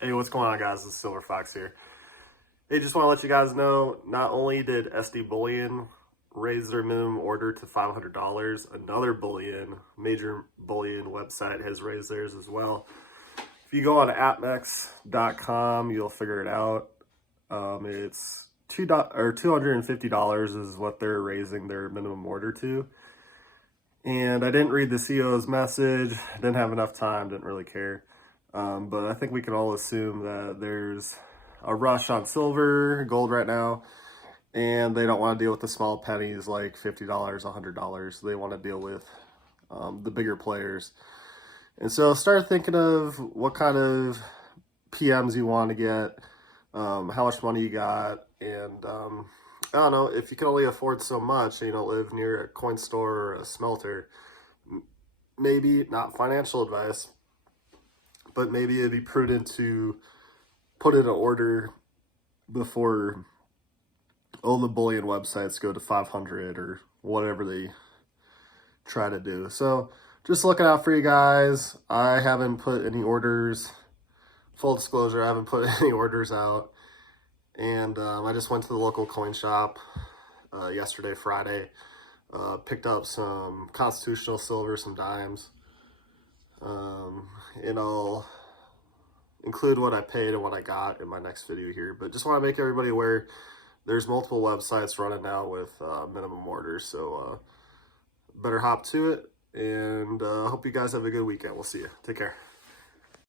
Hey, what's going on, guys? This is Silver Fox here. Hey, just want to let you guys know, not only did SD Bullion raise their minimum order to $500, another Bullion, major Bullion website has raised theirs as well. If you go on appmex.com, you'll figure it out. It's $250 is what they're raising their minimum order to. And I didn't read the CEO's message, didn't have enough time, didn't really care. But I think we can all assume that there's a rush on silver, gold right now, and they don't want to deal with the small pennies like $50, $100. They want to deal with the bigger players. And so start thinking of what kind of PMs you want to get, how much money you got, and I don't know, if you can only afford so much and you don't live near a coin store or a smelter, maybe, not financial advice, but maybe it'd be prudent to put in an order before all the Bullion websites go to 500 or whatever they try to do. So just looking out for you guys. I haven't put any orders, full disclosure, I haven't put any orders out. And I just went to the local coin shop yesterday, Friday, picked up some constitutional silver, some dimes. And I'll include what I paid and what I got in my next video here. But just want to make everybody aware there's multiple websites running now with minimum orders. So better hop to it. And hope you guys have a good weekend. We'll see you. Take care.